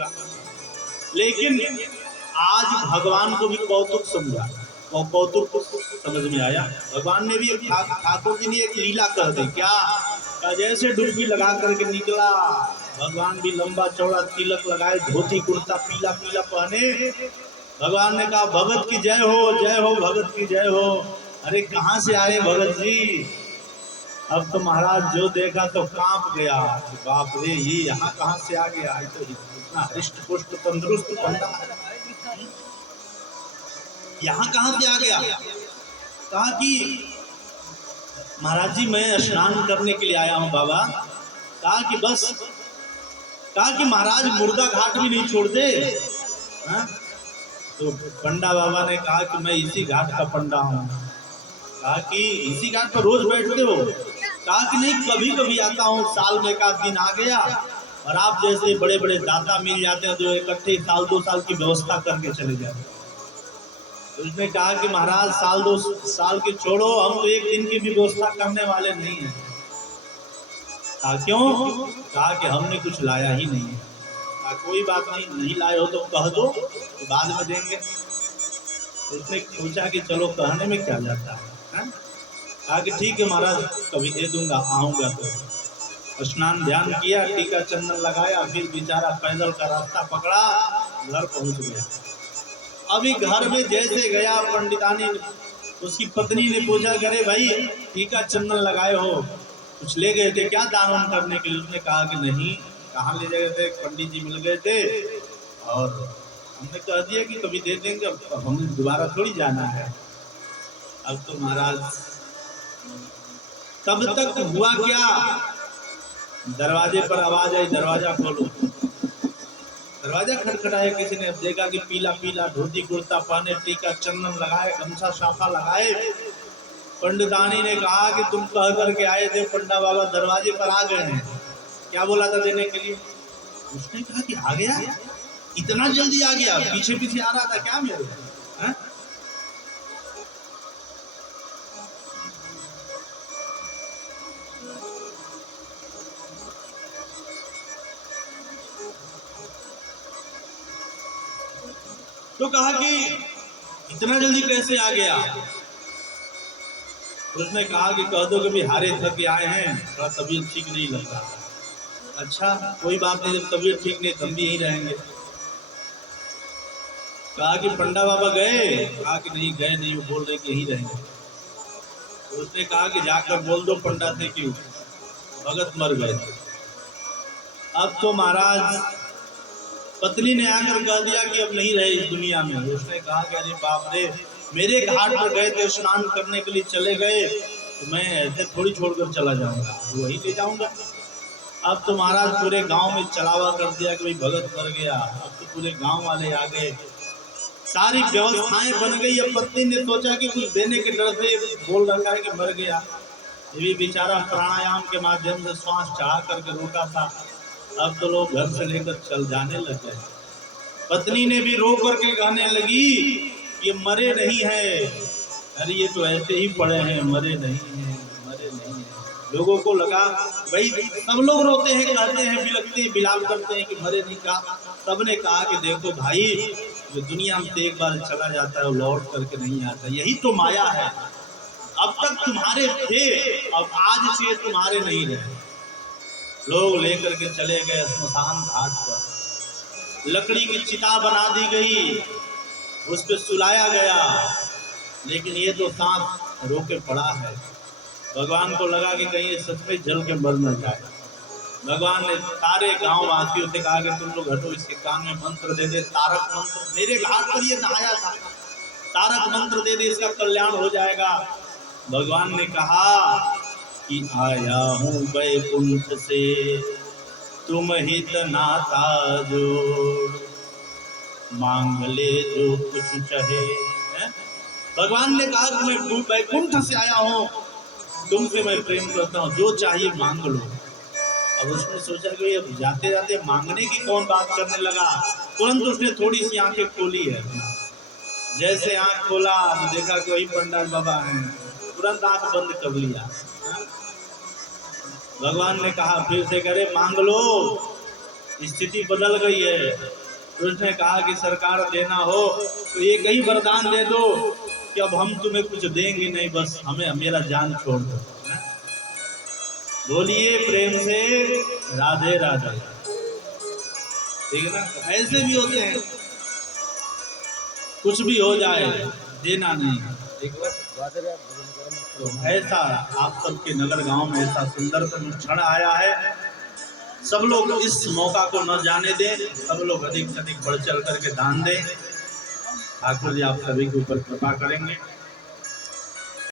का। लेकिन आज भगवान को भी कौतुक समझा और कौतुक को समझ में आया। भगवान ने भी ठाकुर जी ने एक लीला कर दी। क्या? जैसे डुबकी लगा करके निकला, भगवान भी लंबा चौड़ा तिलक लगाए, धोती कुर्ता पीला पीला पहने। भगवान ने कहा भगत की जय हो भगत की जय हो। अरे कहाँ से आए भगत जी? अब तो महाराज जो देखा तो कांप गया, बाप रे ये यहाँ कहाँ से आ गया? तो इतना हृष्ट पुष्ट तंदुरुस्त बंदा यहाँ कहाँ से आ गया? कहा कि महाराज जी मैं स्नान करने के लिए आया हूँ बाबा। कहा कि बस, कहा कि महाराज मुर्गा घाट भी नहीं छोड़ते। हाँ? तो पंडा बाबा ने कहा कि मैं इसी घाट का पंडा हूँ। कहा कि इसी घाट पर रोज बैठते हो? कहा कि नहीं, कभी कभी आता हूँ, साल में एक आध दिन आ गया। और आप जैसे बड़े बड़े दाता मिल जाते हैं जो इकट्ठे साल 2 साल की व्यवस्था करके चले जाते। तो उसने कहा कि महाराज साल 2 साल की छोड़ो, हम तो एक दिन की भी व्यवस्था करने वाले नहीं है। कहा क्यों? कहा कि हमने कुछ लाया ही नहीं है। कहा कोई बात नहीं, नहीं लाए हो तो कह दो, तो बाद में देंगे। तो उसने सोचा कि चलो कहने में क्या जाता है। कहा कि ठीक है महाराज, कभी दे दूंगा, आऊंगा। तो स्नान ध्यान किया, टीका चंदन लगाया, फिर बेचारा पैदल का रास्ता पकड़ा, घर पहुंच गया। अभी घर में जैसे गया, पंडितानी उसकी पत्नी ने पूछा करे भाई टीका चंदन लगाए हो, कुछ ले गए थे क्या दान वान करने के लिए? उसने कहा कि नहीं। कहाँ ले गए थे? पंडित जी मिल गए थे और हमने कह दिया कि कभी दे देंगे, अब हमें दोबारा थोड़ी जाना है। अब तो महाराज तब तक हुआ क्या, दरवाजे पर आवाज आई, दरवाजा खोलो। दरवाजा खटखटाया किसी ने, देखा कि पीला पीला धोती कुर्ता पहने, टीका चंदन लगाए, गमछा साफा लगाए। पंडितानी ने कहा कि तुम कह करके आए थे, पंडा बाबा दरवाजे पर आ गए हैं, क्या बोला था देने के लिए? उसने कहा कि आ गया, इतना जल्दी आ गया, पीछे पीछे आ रहा था क्या मेरे? है? तो कहा कि इतना जल्दी कैसे आ गया? उसने कहा कि कह दो कि भी हारे थक आए हैं, थोड़ा तबीयत ठीक नहीं लग रहा। अच्छा कोई बात नहीं, जब तबीयत ठीक नहीं तब भी यहीं रहेंगे। कहा कि पंडा बाबा गए? कहा कि नहीं गए नहीं, वो बोल रहे कि यहीं रहेंगे। तो उसने कहा कि जाकर बोल दो पंडा से कि भगत मर गए। अब तो महाराज पत्नी ने आकर कह दिया कि अब नहीं रहे इस दुनिया में। उसने कहा कि अरे बाप रे, मेरे घाट पर गए थे, स्नान करने के लिए चले गए, तो मैं ऐसे थोड़ी छोड़कर चला जाऊंगा, वही ले जाऊंगा। अब तो महाराज पूरे गांव में चलावा कर दिया कि भाई भगत मर गया। अब तो पूरे गांव वाले आ गए, सारी व्यवस्थाएं बन गई। अब पत्नी ने सोचा कि कुछ देने के डर से बोल रखा है कि मर गया। ये भी बेचारा प्राणायाम के माध्यम से श्वास चढ़ा करके रोका था। अब तो लोग घर से लेकर चल जाने लग गए। पत्नी ने भी रो करके कहने लगी ये मरे नहीं है, अरे ये तो ऐसे ही पड़े हैं, मरे नहीं है, मरे नहीं है। लोगों को लगा भाई सब लोग रोते हैं, कहते हैं, बिलखते हैं, बिलाप करते हैं कि मरे नहीं। कहा सबने कहा कि देखो भाई, जो दुनिया में से एक बार चला जाता है वो लौट करके नहीं आता, यही तो माया है। अब तक तुम्हारे थे, अब आज से तुम्हारे नहीं रहे। लोग लेकर के चले गए स्मशान घाट पर, लकड़ी की चिता बना दी गई, उस पर सुलाया गया। लेकिन ये तो सांप रोके पड़ा है। भगवान को लगा कि कहीं सच में जल के मर न जाए। भगवान ने सारे गांव वासियों से कहा कि तुम लोग हटो, इसके कान में मंत्र दे दे, तारक मंत्र। मेरे घाट पर ये नहाया था, तारक मंत्र दे दे, इसका कल्याण हो जाएगा। भगवान ने कहा कि आया हूँ वैकुंठ से, तुम हित नाता जोड़, मांग ले जो कुछ चाहे। भगवान ने कहा कि मैं वैकुंठ से आया हूँ, तुमसे मैं प्रेम करता हूँ, जो चाहिए मांग लो। अब उसने सोचा कि अब जाते जाते मांगने की कौन बात करने लगा। तुरंत उसने थोड़ी सी आंखें खोली है। जैसे आंख खोला तो देखा कि वही पंडित बाबा हैं, तुरंत आंख बंद कर लिया। भगवान ने कहा फिर से करे मांग लो। स्थिति बदल गई है। तो उसने कहा कि सरकार देना हो तो एक ही वरदान दे दो कि अब हम तुम्हें कुछ देंगे नहीं, बस हमें मेरा जान छोड़ दो। बोलिए प्रेम से राधे राधे। ठीक है ना? ऐसे भी होते हैं, कुछ भी हो जाए देना नहीं। ठीक है? तो ऐसा आप सबके नगर गांव में ऐसा सुंदर क्षण आया है। सब लोग इस मौका को न जाने दें, सब लोग अधिक से अधिक बढ़ चढ़ करके दान दें। ठाकुर जी आप सभी के ऊपर कृपा करेंगे।